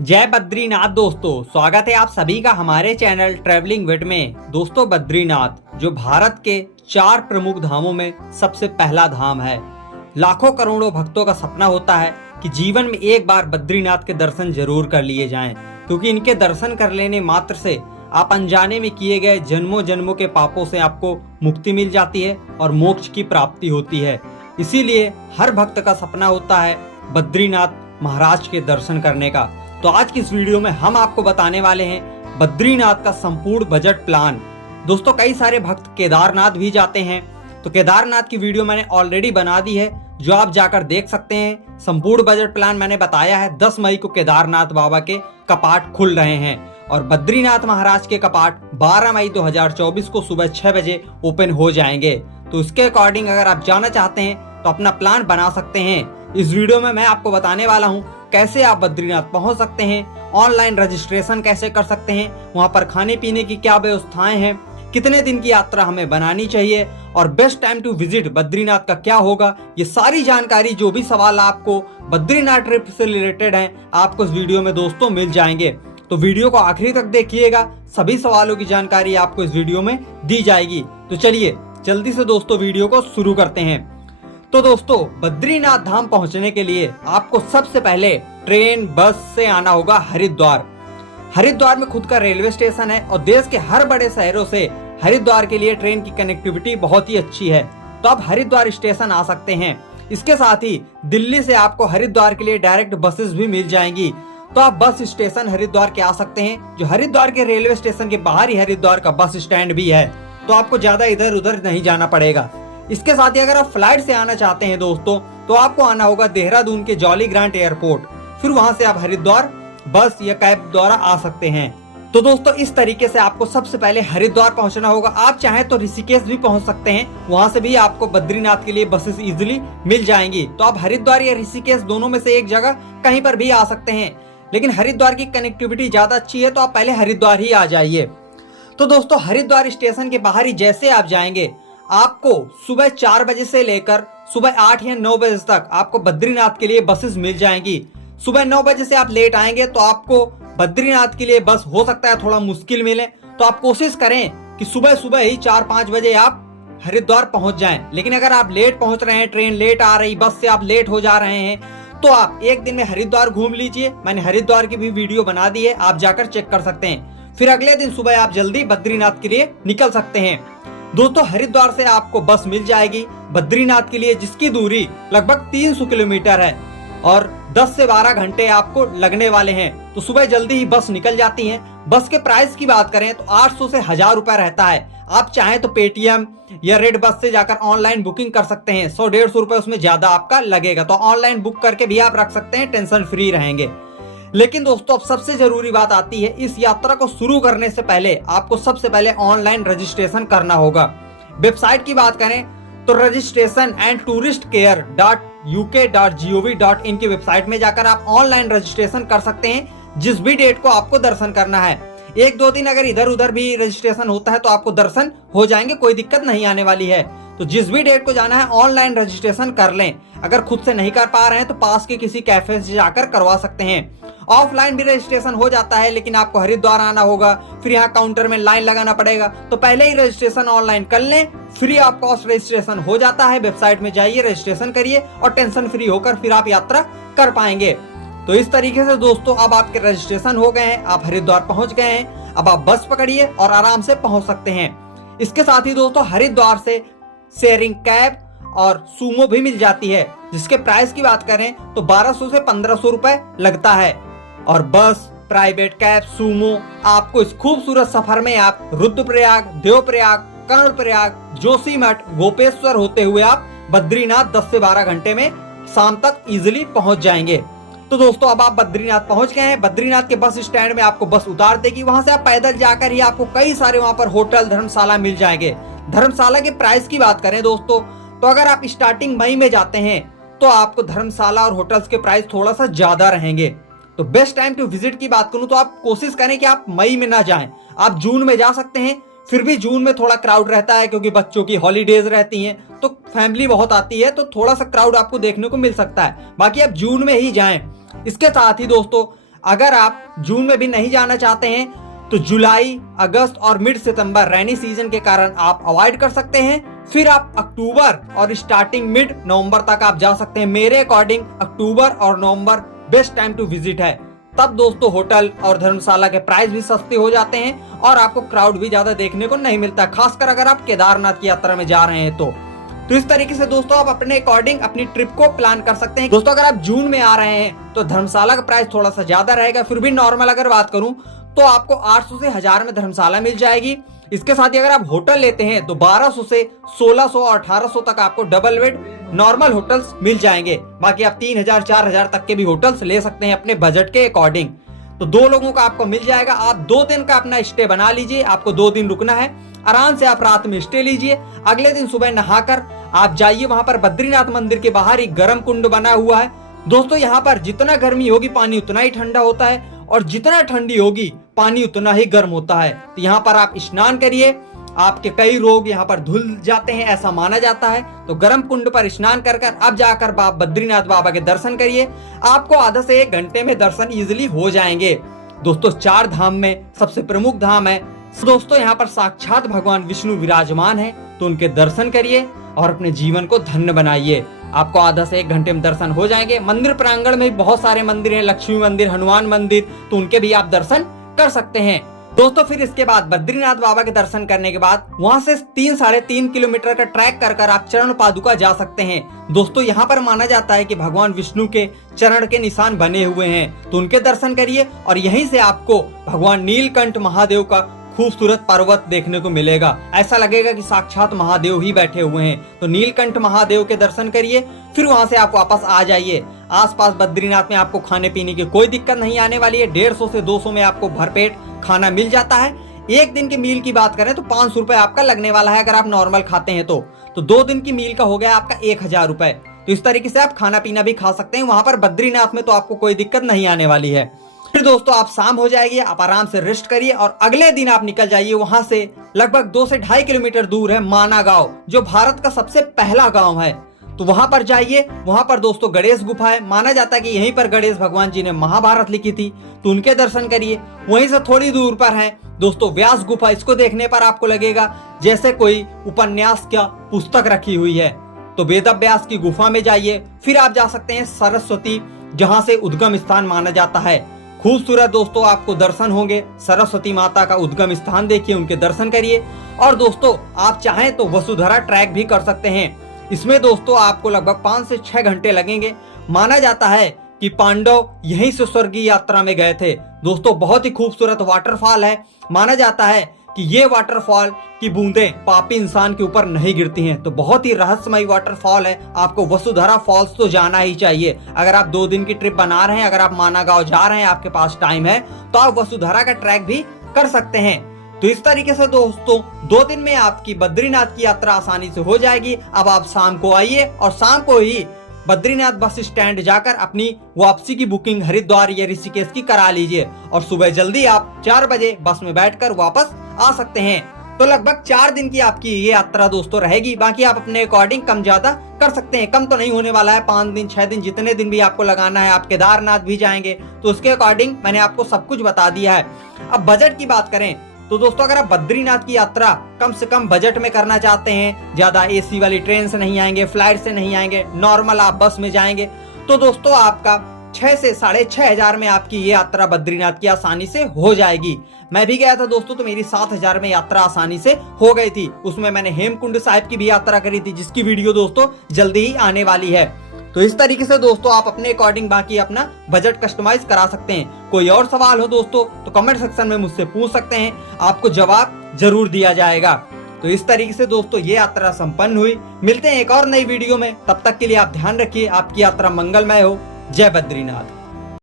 जय बद्रीनाथ दोस्तों, स्वागत है आप सभी का हमारे चैनल ट्रैवलिंग विद में। दोस्तों, बद्रीनाथ जो भारत के 4 प्रमुख धामों में सबसे पहला धाम है। लाखों करोड़ों भक्तों का सपना होता है कि जीवन में एक बार बद्रीनाथ के दर्शन जरूर कर लिए जाएं, क्योंकि इनके दर्शन कर लेने मात्र से आप अनजाने में किए गए जन्मों जन्मों के पापों से आपको मुक्ति मिल जाती है और मोक्ष की प्राप्ति होती है। इसीलिए हर भक्त का सपना होता है बद्रीनाथ महाराज के दर्शन करने का। तो आज की इस वीडियो में हम आपको बताने वाले हैं बद्रीनाथ का संपूर्ण बजट प्लान। दोस्तों, कई सारे भक्त केदारनाथ भी जाते हैं, तो केदारनाथ की वीडियो मैंने ऑलरेडी बना दी है, जो आप जाकर देख सकते हैं। संपूर्ण बजट प्लान मैंने बताया है। 10 मई को केदारनाथ बाबा के कपाट खुल रहे हैं और बद्रीनाथ महाराज के कपाट 12 मई 2024 को सुबह 6 बजे ओपन हो जाएंगे। तो इसके अकॉर्डिंग अगर आप जाना चाहते हैं तो अपना प्लान बना सकते हैं। इस वीडियो में मैं आपको बताने वाला हूं कैसे आप बद्रीनाथ पहुंच सकते हैं, ऑनलाइन रजिस्ट्रेशन कैसे कर सकते हैं, वहां पर खाने पीने की क्या व्यवस्थाएं हैं, कितने दिन की यात्रा हमें बनानी चाहिए और best time to visit Badrinath का क्या होगा। ये सारी जानकारी, जो भी सवाल आपको बद्रीनाथ ट्रिप से रिलेटेड हैं, आपको इस वीडियो में दोस्तों मिल जाएंगे। तो वीडियो को आखिरी तक देखिएगा, सभी सवालों की जानकारी आपको इस वीडियो में दी जाएगी। तो चलिए जल्दी से दोस्तों वीडियो को शुरू करते हैं। तो दोस्तों, बद्रीनाथ धाम पहुंचने के लिए आपको सबसे पहले ट्रेन बस से आना होगा हरिद्वार। हरिद्वार में खुद का रेलवे स्टेशन है और देश के हर बड़े शहरों से हरिद्वार के लिए ट्रेन की कनेक्टिविटी बहुत ही अच्छी है। तो आप हरिद्वार स्टेशन आ सकते हैं। इसके साथ ही दिल्ली से आपको हरिद्वार के लिए डायरेक्ट बसेस भी मिल जाएंगी। तो आप बस स्टेशन हरिद्वार के आ सकते हैं, जो हरिद्वार के रेलवे स्टेशन के बाहर ही हरिद्वार का बस स्टैंड भी है। तो आपको ज्यादा इधर उधर नहीं जाना पड़ेगा। इसके साथ ही अगर आप फ्लाइट से आना चाहते हैं दोस्तों, तो आपको आना होगा देहरादून के जॉली ग्रांट एयरपोर्ट। फिर वहां से आप हरिद्वार बस या कैब द्वारा आ सकते हैं। तो दोस्तों, इस तरीके से आपको सबसे पहले हरिद्वार पहुंचना होगा। आप चाहें तो ऋषिकेश भी पहुंच सकते हैं, वहां से भी आपको बद्रीनाथ के लिए बसेस इजिली मिल जाएंगी। तो आप हरिद्वार या ऋषिकेश दोनों में से एक जगह कहीं पर भी आ सकते हैं, लेकिन हरिद्वार की कनेक्टिविटी ज्यादा अच्छी है, तो आप पहले हरिद्वार ही आ जाइए। तो दोस्तों, हरिद्वार स्टेशन के बाहर ही जैसे आप जाएंगे, आपको सुबह 4 बजे से लेकर सुबह 8 या 9 बजे तक आपको बद्रीनाथ के लिए बसेस मिल जाएंगी। सुबह 9 बजे से आप लेट आएंगे तो आपको बद्रीनाथ के लिए बस हो सकता है थोड़ा मुश्किल मिले। तो आप कोशिश करें कि सुबह सुबह ही 4-5 बजे आप हरिद्वार पहुंच जाएं। लेकिन अगर आप लेट पहुंच रहे हैं, ट्रेन लेट आ रही, बस से आप लेट हो जा रहे हैं, तो आप एक दिन में हरिद्वार घूम लीजिए। मैंने हरिद्वार की भी वीडियो बना दी है, आप जाकर चेक कर सकते हैं। फिर अगले दिन सुबह आप जल्दी बद्रीनाथ के लिए निकल सकते हैं। दोस्तों, हरिद्वार से आपको बस मिल जाएगी बद्रीनाथ के लिए, जिसकी दूरी लगभग 300 किलोमीटर है और 10 से 12 घंटे आपको लगने वाले हैं। तो सुबह जल्दी ही बस निकल जाती है। बस के प्राइस की बात करें तो 800 से 1000 रुपए रहता है। आप चाहें तो पेटीएम या रेड बस से जाकर ऑनलाइन बुकिंग कर सकते हैं। 100-150 रुपए उसमें ज्यादा आपका लगेगा, तो ऑनलाइन बुक करके भी आप रख सकते हैं, टेंशन फ्री रहेंगे। लेकिन दोस्तों, अब सबसे जरूरी बात आती है, इस यात्रा को शुरू करने से पहले आपको सबसे पहले ऑनलाइन रजिस्ट्रेशन करना होगा। वेबसाइट की बात करें तो registration and tourist care .uk.gov.in की वेबसाइट में जाकर आप ऑनलाइन रजिस्ट्रेशन कर सकते हैं, जिस भी डेट को आपको दर्शन करना है। 1-2 दिन अगर इधर उधर भी रजिस्ट्रेशन होता है तो आपको दर्शन हो जाएंगे, कोई दिक्कत नहीं आने वाली है। तो जिस भी डेट को जाना है ऑनलाइन रजिस्ट्रेशन कर लें। अगर खुद से नहीं कर पा रहे हैं तो पास के किसी कैफे से जाकर करवा सकते हैं। ऑफलाइन भी रजिस्ट्रेशन हो जाता है, लेकिन आपको हरिद्वार आना होगा, फिर यहाँ काउंटर में लाइन लगाना पड़ेगा। तो पहले ही रजिस्ट्रेशन ऑनलाइन कर लें, फ्री ऑफ कॉस्ट रजिस्ट्रेशन हो जाता है। वेबसाइट में जाइए, रजिस्ट्रेशन करिए और टेंशन फ्री होकर फिर आप यात्रा कर पाएंगे। तो इस तरीके से दोस्तों, अब आपके रजिस्ट्रेशन हो गए हैं, आप हरिद्वार पहुंच गए हैं। अब आप बस पकड़िए और आराम से पहुंच सकते हैं। इसके साथ ही दोस्तों, हरिद्वार से शेयरिंग कैब और सूमो भी मिल जाती है, जिसके प्राइस की बात करें तो 1200 से 1500 रुपए लगता है। और बस, प्राइवेट कैब, सूमो आपको इस खूबसूरत सफर में आप रुद्रप्रयाग, देवप्रयाग, कर्णप्रयाग, जोशीमठ, गोपेश्वर होते हुए आप बद्रीनाथ 10 से 12 घंटे में शाम तक इजिली पहुंच जाएंगे। तो दोस्तों, अब आप बद्रीनाथ पहुंच गए हैं। बद्रीनाथ के बस स्टैंड में आपको बस उतार देगी, वहां से आप पैदल जाकर ही आपको कई सारे वहां पर होटल, धर्मशाला मिल जाएंगे। धर्मशाला के प्राइस की बात करें दोस्तों, तो अगर आप स्टार्टिंग मई में जाते हैं तो आपको धर्मशाला और होटल्स के प्राइस थोड़ा सा ज्यादा रहेंगे। तो बेस्ट टाइम टू विजिट की बात करूं तो आप कोशिश करें कि आप मई में ना जाएं, आप जून में जा सकते हैं। फिर भी जून में थोड़ा क्राउड रहता है, क्योंकि बच्चों की हॉलीडेज रहती हैं, तो फैमिली बहुत आती है, तो थोड़ा सा क्राउड आपको देखने को मिल सकता है। बाकी आप जून में ही जाएं। इसके साथ ही दोस्तों, अगर आप जून में भी नहीं जाना चाहते हैं तो जुलाई, अगस्त और मिड सितंबर रेनी सीजन के कारण आप अवॉइड कर सकते हैं। फिर आप अक्टूबर और स्टार्टिंग मिड नवंबर तक आप जा सकते हैं। मेरे अकॉर्डिंग अक्टूबर और नवंबर बेस्ट टाइम टू विजिट है। तब दोस्तों होटल और धर्मशाला के प्राइस भी सस्ते हो जाते हैं और आपको क्राउड भी ज्यादा देखने को नहीं मिलता, खासकर अगर आप केदारनाथ की यात्रा में जा रहे हैं तो इस तरीके से दोस्तों आप अपने अकॉर्डिंग अपनी ट्रिप को प्लान कर सकते हैं। दोस्तों अगर आप जून में आ रहे हैं तो धर्मशाला का प्राइस थोड़ा सा ज्यादा रहेगा, फिर भी नॉर्मल अगर बात करूं तो आपको 800 से 1000 में धर्मशाला मिल जाएगी। इसके साथ ही अगर आप होटल लेते हैं तो 1200 से 1600 और 1800 तक आपको डबल बेड नॉर्मल होटल्स मिल जाएंगे। बाकी आप 3000 4000 तक के भी होटल्स ले सकते हैं अपने बजट के अकॉर्डिंग। तो 2 लोगों का आपको मिल जाएगा। आप 2 दिन का अपना स्टे बना लीजिए, आपको 2 दिन रुकना है, आराम से आप रात में स्टे लीजिए। अगले दिन सुबह नहाकर आप जाइए, वहां पर बद्रीनाथ मंदिर के बाहर एक गर्म कुंड बना हुआ है। दोस्तों यहाँ पर जितना गर्मी होगी पानी उतना ही ठंडा होता है और जितना ठंडी होगी पानी उतना ही गर्म होता है। तो यहाँ पर आप स्नान करिए, आपके कई रोग यहाँ पर धुल जाते हैं ऐसा माना जाता है। तो गर्म कुंड पर स्नान कर अब जाकर बद्रीनाथ बाबा के दर्शन करिए। आपको आधा से 1 घंटे में दर्शन इजिली हो जाएंगे। दोस्तों 4 धाम में सबसे प्रमुख धाम है, दोस्तों यहाँ पर साक्षात भगवान विष्णु विराजमान है, तो उनके दर्शन करिए और अपने जीवन को धन्य बनाइए। आपको आधा से 1 घंटे में दर्शन हो जाएंगे। मंदिर प्रांगण में बहुत सारे मंदिर हैं, लक्ष्मी मंदिर, हनुमान मंदिर, तो उनके भी आप दर्शन कर सकते हैं। दोस्तों फिर इसके बाद बद्रीनाथ बाबा के दर्शन करने के बाद वहां से 3-3.5 किलोमीटर का ट्रैक कर आप चरण पादुका जा सकते हैं। दोस्तों यहाँ पर माना जाता है कि भगवान विष्णु के चरण के निशान बने हुए हैं, तो उनके दर्शन करिए और यहीं से आपको भगवान नीलकंठ महादेव का खूबसूरत पर्वत देखने को मिलेगा। ऐसा लगेगा कि साक्षात महादेव ही बैठे हुए हैं। तो नीलकंठ महादेव के दर्शन करिए, फिर वहां से आप वापस आ जाइए। आसपास बद्रीनाथ में आपको खाने पीने की कोई दिक्कत नहीं आने वाली है। 150 से 200 में आपको भरपेट खाना मिल जाता है। 1 दिन की मील की बात करें तो 500 रुपए आपका लगने वाला है अगर आप नॉर्मल खाते हैं तो 2 दिन की मील का हो गया आपका 1000 रुपए। तो इस तरीके से आप खाना पीना भी खा सकते हैं वहां पर बद्रीनाथ में, तो आपको कोई दिक्कत नहीं आने वाली है। फिर दोस्तों आप शाम हो जाएगी, आप आराम से रेस्ट करिए और अगले दिन आप निकल जाइए। वहां से लगभग 2 से 2.5 किलोमीटर दूर है माना गांव, जो भारत का सबसे पहला गांव है। तो वहां पर जाइए। वहां पर दोस्तों गणेश गुफा है, माना जाता है कि यहीं पर गणेश भगवान जी ने महाभारत लिखी थी, तो उनके दर्शन करिए। वहीं से थोड़ी दूर पर है दोस्तों व्यास गुफा। इसको देखने पर आपको लगेगा जैसे कोई उपन्यास का पुस्तक रखी हुई है। तो वेद व्यास की गुफा में जाइए। फिर आप जा सकते हैं सरस्वती, जहां से उद्गम स्थान माना जाता है। खूबसूरत दोस्तों आपको दर्शन होंगे। सरस्वती माता का उद्गम स्थान देखिए, उनके दर्शन करिए। और दोस्तों आप चाहें तो वसुधरा ट्रैक भी कर सकते हैं। इसमें दोस्तों आपको लगभग 5 से 6 घंटे लगेंगे। माना जाता है कि पांडव यहीं से स्वर्गीय यात्रा में गए थे। दोस्तों बहुत ही खूबसूरत वाटरफॉल है। माना जाता है कि ये वाटरफॉल की बूंदें पापी इंसान के ऊपर नहीं गिरती हैं। तो बहुत ही रहस्यमय वाटरफॉल है। आपको वसुधरा फॉल्स तो जाना ही चाहिए। अगर आप 2 दिन की ट्रिप बना रहे हैं, अगर आप माना गांव जा रहे हैं, आपके पास टाइम है, तो आप वसुधरा का ट्रैक भी कर सकते हैं। तो इस तरीके से दोस्तों 2 दिन में आपकी बद्रीनाथ की यात्रा आसानी से हो जाएगी। अब आप शाम को आइए और शाम को ही बद्रीनाथ बस स्टैंड जाकर अपनी वापसी की बुकिंग हरिद्वार या ऋषिकेश की करा लीजिए और सुबह जल्दी आप 4 बजे बस में बैठकर वापस आ सकते हैं। तो लगभग 4 दिन की आपकी ये यात्रा दोस्तों रहेगी। बाकी आप अपने अकॉर्डिंग कम ज्यादा कर सकते हैं। कम तो नहीं होने वाला है, 5 दिन 6 दिन जितने दिन भी आपको लगाना है। आप केदारनाथ भी जाएंगे तो उसके अकॉर्डिंग मैंने आपको सब कुछ बता दिया है। अब बजट की बात करें तो दोस्तों अगर आप बद्रीनाथ की यात्रा कम से कम बजट में करना चाहते हैं, ज्यादा एसी वाली ट्रेन से नहीं आएंगे, फ्लाइट से नहीं आएंगे, नॉर्मल आप बस में जाएंगे, तो दोस्तों आपका 6 से 6500 में आपकी ये यात्रा बद्रीनाथ की आसानी से हो जाएगी। मैं भी गया था दोस्तों, तो मेरी 7000 में यात्रा आसानी से हो गई थी। उसमें मैंने हेमकुंड साहिब की भी यात्रा करी थी, जिसकी वीडियो दोस्तों जल्दी ही आने वाली है। तो इस तरीके से दोस्तों आप अपने अकॉर्डिंग बाकी अपना बजट कस्टमाइज करा सकते हैं। कोई और सवाल हो दोस्तों तो कमेंट सेक्शन में मुझसे पूछ सकते हैं, आपको जवाब जरूर दिया जाएगा। तो इस तरीके से दोस्तों ये यात्रा संपन्न हुई। मिलते हैं एक और नई वीडियो में, तब तक के लिए आप ध्यान रखिए, आपकी यात्रा मंगलमय हो। जय बद्रीनाथ।